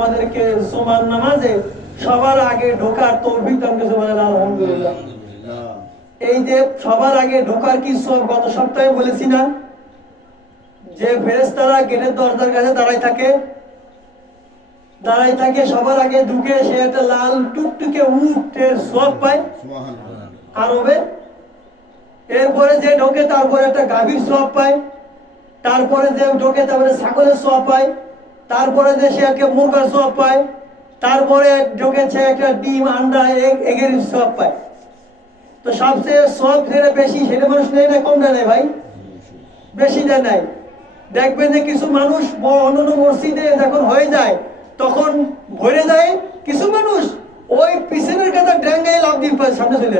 আমাদেরকে জুমার নামাজে সবার আগে ঢোকার তৌফিক দান করেছে, বলেন আলহামদুলিল্লাহ। এই যে সবার আগে ঢোকার কি সব গত সপ্তাহে বলেছি না, যে ফেরেশতারা গেটের দরজার কাছে দাঁড়ায় থাকে, সবার আগে ঢুকে সে একটা লাল টুকটুকে উটের সওয়াব পায় আরবে। এরপরে যে ঢোকে তারপরে একটা গাভীর সওয়াব পায়, তারপরে যে ঢোকে তারপরে ছাগলের সওয়াব পায়, তারপরে যে সে একটা মুরগার সওয়াব পায়, তারপরে ঢোকেছে একটা ডিম আন্ডা এগের সওয়াব পায়। তো সবচেয়ে সওয়াব যেটা বেশি সেটা মানুষ নেয় না, কম নেয় ভাই, বেশি নেয়। দেখবেন যে কিছু মানুষ অন্যান্য মসজিদে যখন হয়ে যায় তখন ভরে যায়, কিছু মানুষ ওই পিছনের কাছে ড্যাঙ্গায় লাভ দিয়ে সামনে চলে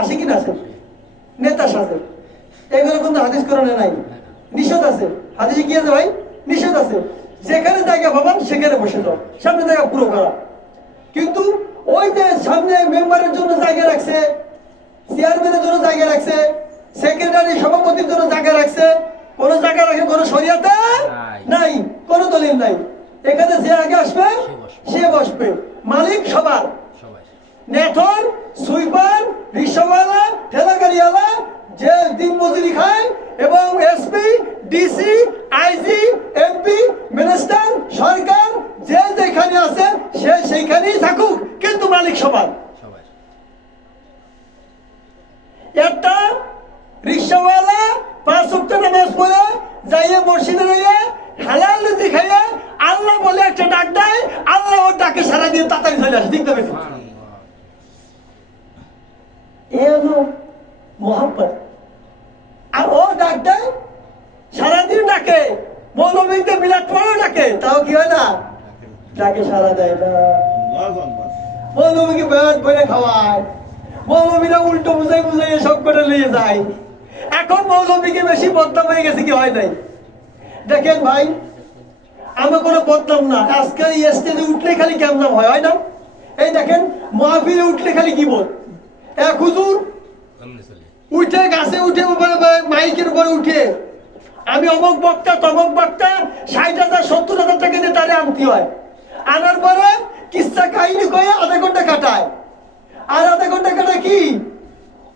আসে কি না আসে, নেতা সাজে। এগুলো কিন্তু হাদিস কোরআনে নাই, নিষেধ আছে। হাদিসে কি আছে ভাই? নিষেধ আছে। যেখানে জায়গা পাবেন সেখানে বসে যাও, সামনে জায়গা পুরো করা। কিন্তু ওই যে সামনে মেম্বারের জন্য জায়গা রাখছে, চেয়ারম্যানের জন্য জায়গা রাখছে, সেক্রেটারি সভাপতির জন্য জায়গা রাখছে, কোন জায়গা রাখে কোন শরিয়াতে নাই, কোন দলিল নাই। এখানে যে আগে আসবে সে বসবে, মালিক সবার। নেথর, সুইপার, রিক্সাওয়ালা, ঠেলাগাড়িওয়ালা যে দিন মজুরি খায়, এবং SP, DC, IG, MP, minister, সরকার যে যেখানে আছে সে সেইখানেই থাকুক, কিন্তু মালিক সবার। একটা রিক্সাওয়ালা 5 ওয়াক্ত নামাজ পড়ে যাইয়ে মসজিদে গিয়ে হালাল রুজি খাইয়ে আল্লাহ বলে একটা ডাক দেয়, আল্লাহ ওর ডাকে সারা দিয়ে তাড়াতাড়ি চলে আসে। ঠিক না? এ হলো মোহাম্মদ। আর ও ডাক দেয়, সারাদিন ডাকে, মৌলবীতে মিলাদ পড়েও ডাকে, তাও কি হয় না, ডাকে সারা দেয় না। মৌলবীকে বেড়াত বলে খাওয়ায়, মৌলবীরা উল্টো বুঝাই সব করে নিয়ে যায়। এখন মৌলবীকে বেশি বদনাম হয়ে গেছে, কি হয় নাই? দেখেন ভাই, আমি কোনো বদনাম না, আজকে এই স্টেজে উঠলে খালি কেমন হয় না? এই দেখেন মাহফিলে উঠলে খালি কি বল, এক হুজুর উঠে গাছে উঠে মাইকের উপরে উঠে আমি অমুক বক্তা তমক বক্তা 60,000 70,000 টাকা দিয়ে তারে আনতে হয়। আনার পরে কিচ্ছা কাহিনী কয়ে আধা ঘন্টা কাটায়। আর আধা ঘন্টা কাটায় কি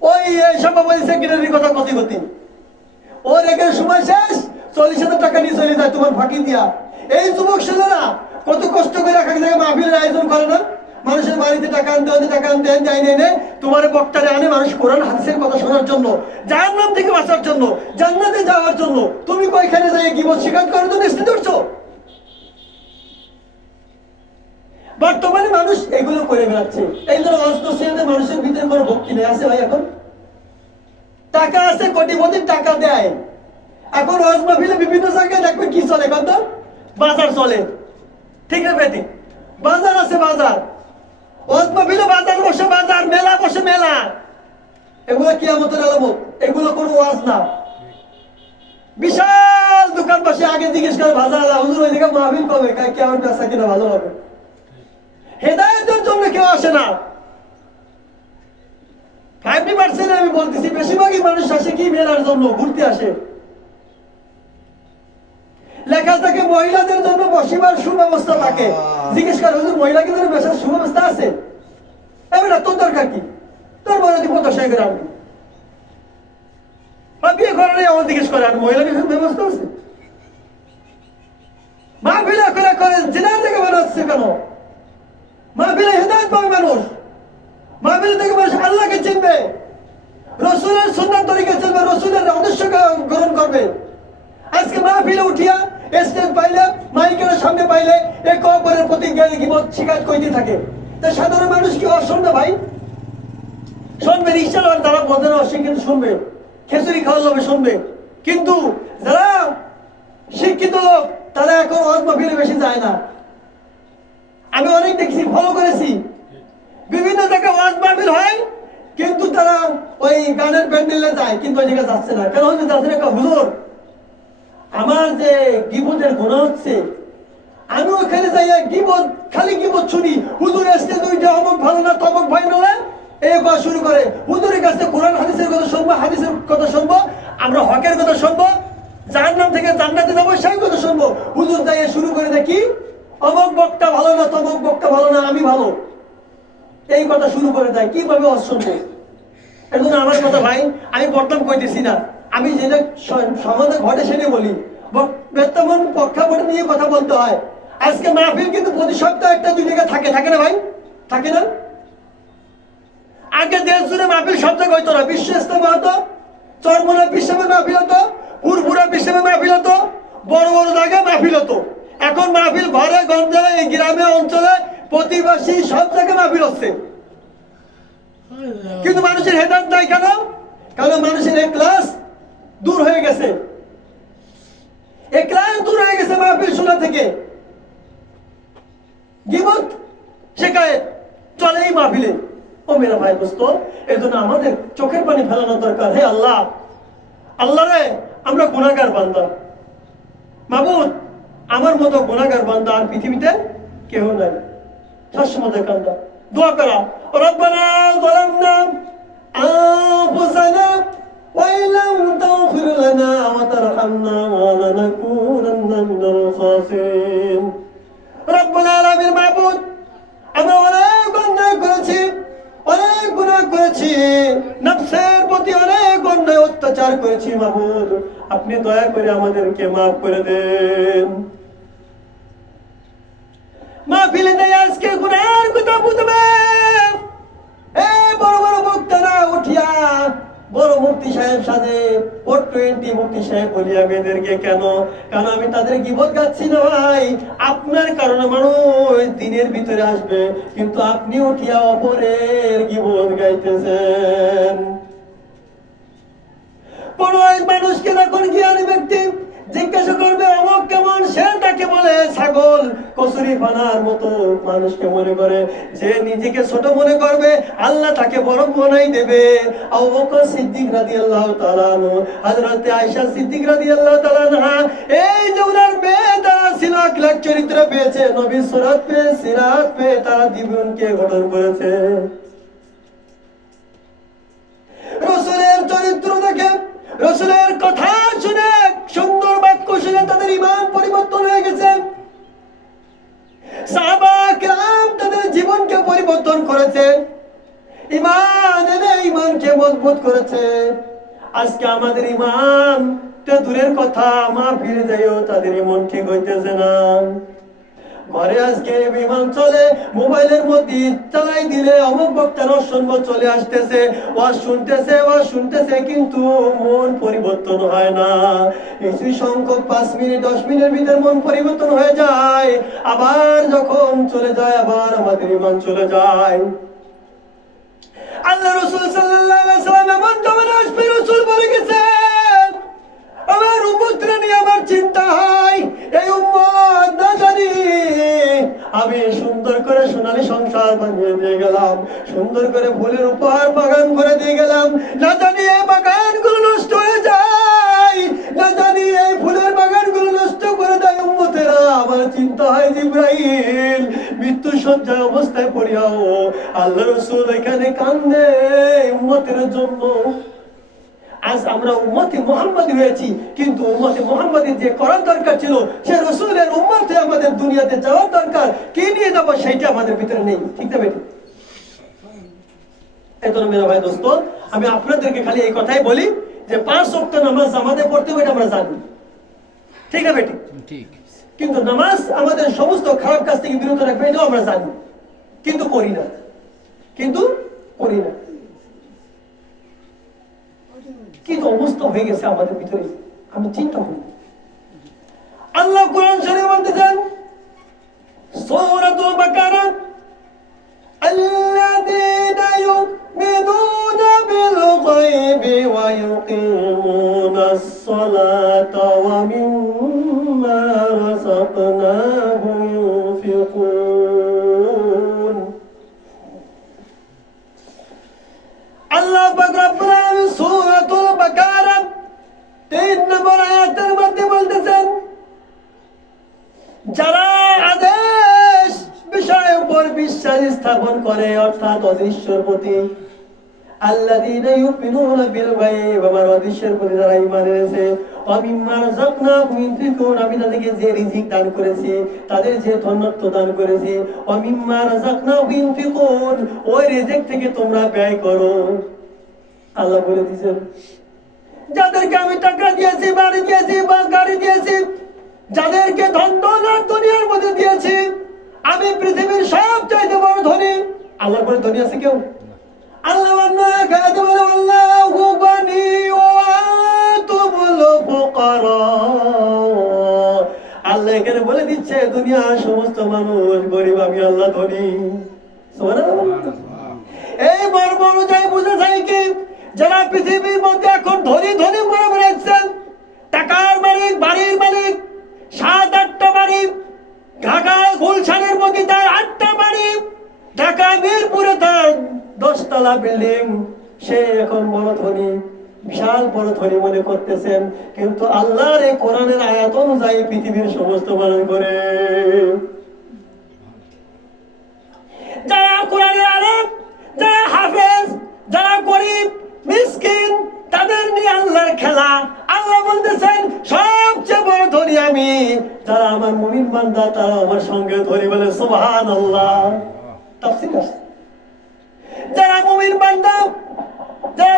ওই সভাপতি সেক্রেটারির কথা গতি ওর এখানে সময় শেষ, 40,000 টাকা নিয়ে চলে যায় তোমার ফাঁকি দিয়া। এই যুবক ছেলেরা কত কষ্ট করে এক জায়গায় মাহফিলের আয়োজন করে না, মানুষের বাড়িতে টাকা আনতে যাই নেই, তোমার বক্তারে আনে মানুষ কোরআন হাদিসের কথা শোনার জন্য, জাহান্নাম থেকে বাঁচার জন্য, জান্নাতে যাওয়ার জন্য। তুমি কয়খানে যাই গীবত শিকার করার জন্য স্টেজ ধরছো? বর্তমানে মানুষ এগুলো করে বেড়াচ্ছে। এই জন্য অস্ত্র মানুষের ভিতরে কোনো ভক্তি নেই, আছে ভাই? এখন টাকা আছে, কোটিপতির টাকা দেয়। এখন ওয়াজ মাহফিলে বিভিন্ন জায়গায় দেখবে কি চলে, কত বাজার চলে, ঠিক না বেটি? বাজার আছে, বাজার, ওয়াজ মাহফিলে বাজার বসে, বাজার মেলা বসে, মেলা। এগুলো কিয়ামতের আলামত, এগুলো কোনো ওয়াজ না। বিশাল দোকান বসে, আগে জিজ্ঞেস করে বাজার হুজুর ওই দিকে মাহফিল পাবে, কেমন ব্যবসা কিনা ভালো হবে। হেদায়েতের জন্য কেউ আসে না। 50% আমি বলতেছি, বেশিরভাগই মানুষ আসে কি মেলার জন্য, ঘুরতে আসে। লেখা থাকে মহিলাদের জন্য বসিবার সুব্যবস্থা থাকে, জিজ্ঞেস করে হুজুর মহিলাদের জন্য বসার সুব্যবস্থা আছে? এবার তোর দরকার কি? তোর বড় দিব 10 গ্রাম বিয়ে করে নেই, আমার জিজ্ঞেস করে আর মহিলাদের ব্যবস্থা আছে? মাহফিল করে জিনার থেকে বেরোচ্ছে কেন? মাহফিলে হেদায়েত পাবে মানুষ, মাহফিল থেকে মানুষ আল্লাহকে চিনবে, রসুলের সুন্নাত তরিকা চিনবে, রসুলের আদর্শ গ্রহণ করবে। আজকে মাহফিলে উঠিয়া স্টেজ পাইলে, মাইকের সামনে পাইলে এক অপরের প্রতি গীবত শিকায়ত কইতে থাকে। তা সাধারণ মানুষ কি শুনবে ভাই? শুনবে, রিকশা তারা বোঝে না, সে কিন্তু শুনবে, খেচুড়ি খাওয়া যাবে শুনবে। কিন্তু যারা শিক্ষিত লোক তারা এখন ওয়াজ মাহফিলে বেশি যায় না। আমি অনেক দেখছি, ফলো করেছি, বিভিন্ন জায়গায় ওয়াজ মাহফিল হয়, কিন্তু তারা ওই গানের প্যান্ডেলে যায়, কিন্তু ওই জায়গায় যাচ্ছে না। কেন হচ্ছে যাচ্ছে না? হুজুর আমার যে গীবতের গুনাহ হচ্ছে, আমি ওখানে যাই গীবত, খালি গীবত শুনি। হুজুর স্টেজ উঠে অমুক ভালো না তমুক ভাই না, এই কথা শুরু করে। হুজুরের কাছে কোরআন হাদিসের কথা শুনবো, হাদিসের কথা শুনবো, আমরা হকের কথা শুনবো, জাহান্নাম থেকে জান্নাতে যাবো সেই কথা শুনবো। হুজুর যাই শুরু করে দেখি অমুক বক্তা ভালো না, তমুক বক্তা ভালো না, আমি ভালো, এই কথা শুরু করে দেয়। কিভাবে অশুনবে? এর জন্য আমার কথা ভাই, আমি বর্তমান কইতেছি না, আমি যেটা সমাজে ঘটে সেটা বলি। বর্তমান প্রেক্ষাপট নিয়ে কথা বলতে হয়। আজকে মাহফিল কিন্তু প্রতি সপ্তাহে একটা দুই জায়গায় থাকে, থাকে না ভাই? থাকে না? আগে দেশ জুড়ে মাহফিল সব জায়গায় হইতো না। বিশ্ব ইস্তেমা হতো, চরমোনা বিশ্বে মাহফিল হতো, পুরপুরা বিশ্বে মাহফিল হতো, বড় বড় জায়গায় মাহফিল হতো। এখন মাহফিল ঘরে গঞ্জে, এই গ্রামে অঞ্চলে, প্রতিবাসী সব জায়গায় মাহফিল হচ্ছে। কিন্তু মানুষের হেদায়েত নাই কেন? কারণ মানুষের ইখলাস দূর হয়ে গেছে। ইখলাস দূর হয়ে গেছে মাহফিল শোনা থেকে। গীবত শিকায়েত চলে এই মাহফিলে। ও মেরা ভাই দোস্ত, এই জন্য আমাদের চোখের পানি ফেলানো দরকার। হে আল্লাহ, আল্লাহ রে, আমরা গুনাহগার বান্দা। মাবুদ, আমার মতো গুনাহগার বান্দা আর পৃথিবীতে কেউ নাই। সবসময় কান্দা, দোয়া করা, রব্বানা যালামনা আনফুসানা ওয়া ইল্লাম তাগফির লানা ওয়া তারহামনা লানাকুনান্না মিনাল খাসিরিন। রব্বুল আলামিন, মাবুদ, আমরা অনেক অন্যায় করেছি, অনেক গুনাহ করেছি, নফসের প্রতি অনেক অন্যায় অত্যাচার করেছি। মাবুদ, আপনি দয়া করে আমাদেরকে মাফ করে দেন। মাহফিলে দেয় আজকে গুনার কথা বুঝবে। এই বড় বড় বক্তারা উঠিয়া বড় মুফতি সাহেব সাজে, 420 মুফতি সাহেব বলি আমি এদেরকে কেন? কারণ আমি তাদের গীবত গাচ্ছি না ভাই। আপনার কারণে মানুষ দিনের ভিতরে আসবে, কিন্তু আপনি উঠিয়া অপরের গীবত গাইতেছেন। বড় মানুষকে যখন জ্ঞানী ব্যক্তি জিজ্ঞাসা করবে অমুক কেমন, সে তাকে বলে ছাগল কচুরি ফানার মতো। মানুষকে মনে করে, যে নিজেকে ছোট মনে করবে, আল্লাহ তাকে বড় বানাই দেবে। আবু বকর সিদ্দিক রাদিয়াল্লাহু তাআলা আনহু, হযরত আয়েশা সিদ্দিক রাদিয়াল্লাহু তাআলা আনহা, এই যে ওনার মেয়ে তারা ছিল আখলাক চরিত্র পেয়েছে, নবীর সুরাত পেয়ে, সিরাত পেয়ে তারা জীবনকে গঠন করেছে। রাসূলের চরিত্র দেখে, রাসূলের কথা শুনে, সুন্দর বাক্য শুনে তাদের ঈমান পরিবর্তন হয়ে গেছে। সাহাবা কিরাম তাদের জীবনকে পরিবর্তন করেছে, ঈমান এনে ঈমানকে মজবুত করেছে। আজকে আমাদের ঈমান তো দূরের কথা, মাহফিলে যাইও তাদের ঈমান ঠিক হইতেছে না। ঘরে আজকে বিমান চলে, মোবাইলের মধ্যে চালাই দিলে অমুক বক্তার অসম্ভ চলে আসতেছে, ওয়াজ শুনতেছে, কিন্তু মন পরিবর্তন হয় না। কিছু সংখ্যক 5 মিনিট 10 মিনিটের ভিতরে মন পরিবর্তন হয়ে যায়, আবার যখন চলে যায়, আবার আমাদের ঈমান চলে যায়। আল্লাহ রাসূল সাল্লাল্লাহু আলাইহি ওয়াসাল্লাম এমন জমানা আসবে, রাসূল বলে গেছেন, আমার উম্মতরা নিয়ে আমার চিন্তা হয়। এই উম্মত না জানি আমি সুন্দর করে সোনালী সংসার বানিয়ে দিয়ে গেলাম, সুন্দর করে ফুলের উপহার বাগান করে দিয়ে গেলাম, না জানি এই বাগানগুলো নষ্ট হয়ে যায়, না জানি এই ফুলের বাগানগুলো নষ্ট করে দেয় উম্মতেরা। আমার চিন্তা হয় জিবরাইল মৃত্যু শয্যায় অবস্থায় পড়িয়াও আল্লাহ রাসূল এখানে কান্দে উম্মতের জন্য। আজ আমরা উম্মতে মুহাম্মাদি হয়েছি, কিন্তু উম্মতে মুহাম্মাদির যে করার দরকার ছিল, সে রাসূলের উম্মতে আমাদের দুনিয়াতে যাওয়ার দরকার, কি নিয়ে যাব সেটা আমাদের ভিতরে নেই। ঠিক না বেটি? এজন্য মেরা ভাই দোস্ত, আমি আপনাদেরকে খালি এই কথাই বলি যে 5 ওয়াক্ত নামাজ আমাদের পড়তে হবে, আমরা জানি। ঠিক না বেটি? ঠিক। কিন্তু নামাজ আমাদের সমস্ত খারাপ কাজ থেকে বিরত রাখবে, এটাও আমরা জানি, কিন্তু করি না। কি তো অবস্থা হয়ে গেছে আমাদের ভিতরে, আমি চিন্তা করি। আল্লাহ কোরআন শরীফে বলতেছেন, সূরাতুল বাকারা, আল্লাযীনা ইউমিনুনা বিল গায়বি ওয়া ইউকিমুনাস সালাতা ওয়া মিম্মা রাযাকনাহুম ইউনফিকুন। আল্লাহ পাক রব্বুল আলামিন সূরাতুল বাকারা 3 নম্বর আয়াতের মধ্যে বলতেছেন, যারা আদেশ বিষয়ের উপর বিশ্বাস স্থাপন করে, অর্থাৎ অদৃশ্যের প্রতি, আল্লাযীনা ইউমিনুনা বিল গায়ব, আমার অদৃশ্যের প্রতি যারা ঈমান এনেছে, ওয়ামিম্মা রাযাকনাহুম ইউনফিকুন, আমি তাদেরকে যে রিজিক দান করেছি, তাদের যে ধনত্ব দান করেছি, ওয়ামিম্মা রাযাকনাহুম ইউনফিকুন, ওই রিজিক থেকে তোমরা ব্যয় করো। আল্লাহ বলে দিয়েছেন, যাদেরকে আমি টাকা দিয়েছি, বাড়ি দিয়েছি বা গাড়ি দিয়েছি, যাদেরকে ধন দৌলত দুনিয়ার মধ্যে দিয়েছি, আমি পৃথিবীর সবচাইতে বড় ধনী। আল্লাহর পরে ধনী আছে কেউ? আল্লাহ আল্লাহু গনি ওয়া আনতুমুল ফুকারা। আল্লাহ এখানে বলে দিচ্ছে দুনিয়ার সমস্ত মানুষ গরিব, আমি আল্লাহ ধনী। সুবহানাল্লাহ। এই মর্ম অনুযায়ী বুঝে যায় কি, যারা পৃথিবীর মধ্যে এখন ধনী ধনী করে বেড়াচ্ছেন, টাকার মালিক, বাড়ির মালিক, 7-8টা বাড়ি, ঢাকা গুলশানের মধ্যে তার 8টা বাড়ি, ঢাকা মিরপুরে তার 10তলা বিল্ডিং, সে এখন বড় ধনী, বিশাল বড় ধনী মনে করতেছেন। কিন্তু আল্লাহর এই কোরআনের আয়াত অনুযায়ী পৃথিবীর সমস্ত মানুষ করে, যারা কোরআনের আলেম, যারা হাফেজ, যারা গরিব মিসকিন, তাদের নিয়ে আল্লাহর খেলা। আল্লাহ বলতেছেন সবচেয়ে বড় ধনী আমি, যারা আমার মুমিন বান্দা তারা আমার সঙ্গে ধনী, বলে সুবহানাল্লাহ। তাফসীর আছে, যারা মুমিন বান্দা, যারা